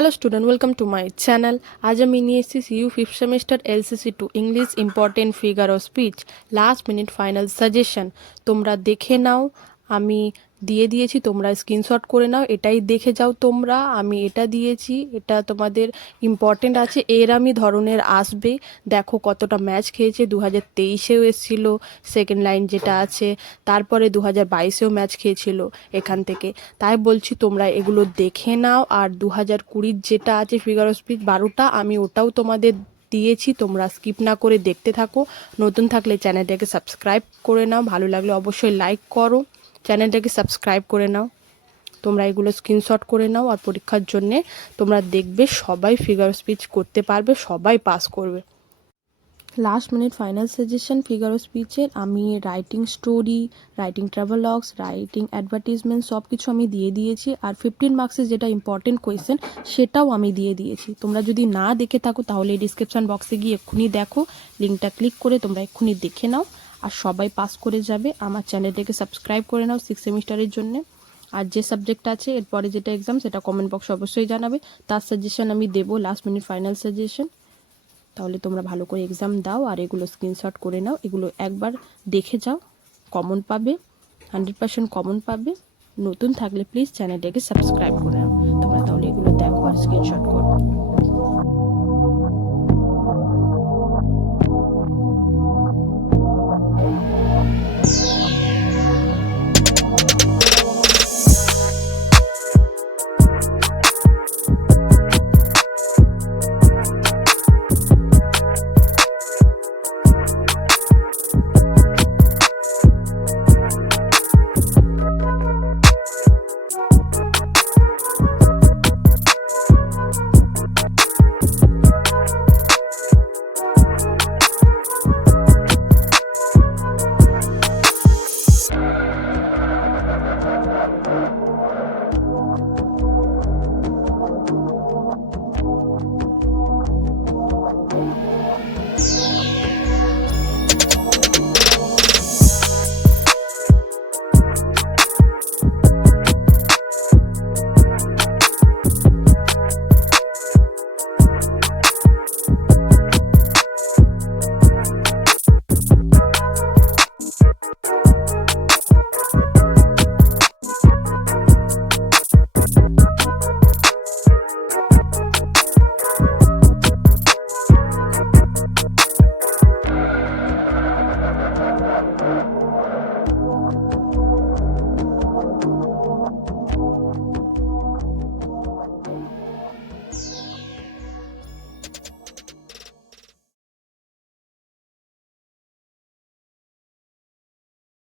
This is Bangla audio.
Hello student, welcome to my channel. আজ আমি নিয়ে এসেছি U fifth semester LCC 2 English important figure of speech last minute final suggestion. তোমরা দেখে নাও, আমি দিয়ে দিয়েছি, তোমরা স্ক্রিনশট করে নাও, এটাই দেখে যাও তোমরা। আমি এটা দিয়েছি, এটা তোমাদের ইম্পর্টেন্ট আছে, এরমই ধরনের আসবে। দেখো কতটা ম্যাচ খেয়েছে, 2023-এও এসেছিল সেকেন্ড লাইন যেটা আছে, তারপরে 2022-এও ম্যাচ খেয়েছিল এখান থেকে। তাই বলছি তোমরা এগুলো দেখে নাও। আর 2020-র যেটা আছে ফিগার অফ স্পিচ 12টা, আমি ওটাও তোমাদের দিয়েছি, তোমরা স্কিপ না করে দেখতে থাকো। নতুন থাকলে চ্যানেলটাকে সাবস্ক্রাইব করে নাও, ভালো লাগলে অবশ্যই লাইক করো, চ্যানেলটাকে সাবস্ক্রাইব করে নাও। তোমরা এগুলো স্ক্রিনশট করে নাও, আর পরীক্ষার জন্যে তোমরা দেখবে সবাই ফিগার অফ স্পিচ করতে পারবে, সবাই পাস করবে। Last minute final suggestion figure of স্পিচের আমি writing story, writing travelogues, writing advertisement সব কিছু আমি দিয়ে দিয়েছি। আর 15 মার্কসের যেটা ইম্পর্টেন্ট কোয়েশ্চেন সেটাও আমি দিয়ে দিয়েছি। তোমরা যদি না দেখে থাকো তাহলে এই ডিসক্রিপশান বক্সে গিয়ে এক্ষুনি দেখো, লিঙ্কটা ক্লিক করে তোমরা এক্ষুনি দেখে নাও, আর সবাই পাস করে যাবে। আমার চ্যানেলটাকে সাবস্ক্রাইব করে নাও 6 সেমিস্টারের জন্য। আর যে সাবজেক্ট আছে এরপরে যেটা এক্সাম সেটা কমেন্ট বক্সে অবশ্যই জানাবে, তার সাজেশন আমি দেবো, লাস্ট মিনিট ফাইনাল সাজেশন। তাহলে তোমরা ভালো করে এক্সাম দাও, আর এগুলো স্ক্রিনশট করে নাও, এগুলো একবার দেখে যাও, কমন পাবে, 100% কমন পাবে। নতুন থাকলে প্লিজ চ্যানেলটাকে সাবস্ক্রাইব করে নাও তোমরা, তাহলে এগুলো দেখো আর স্ক্রিনশট করো।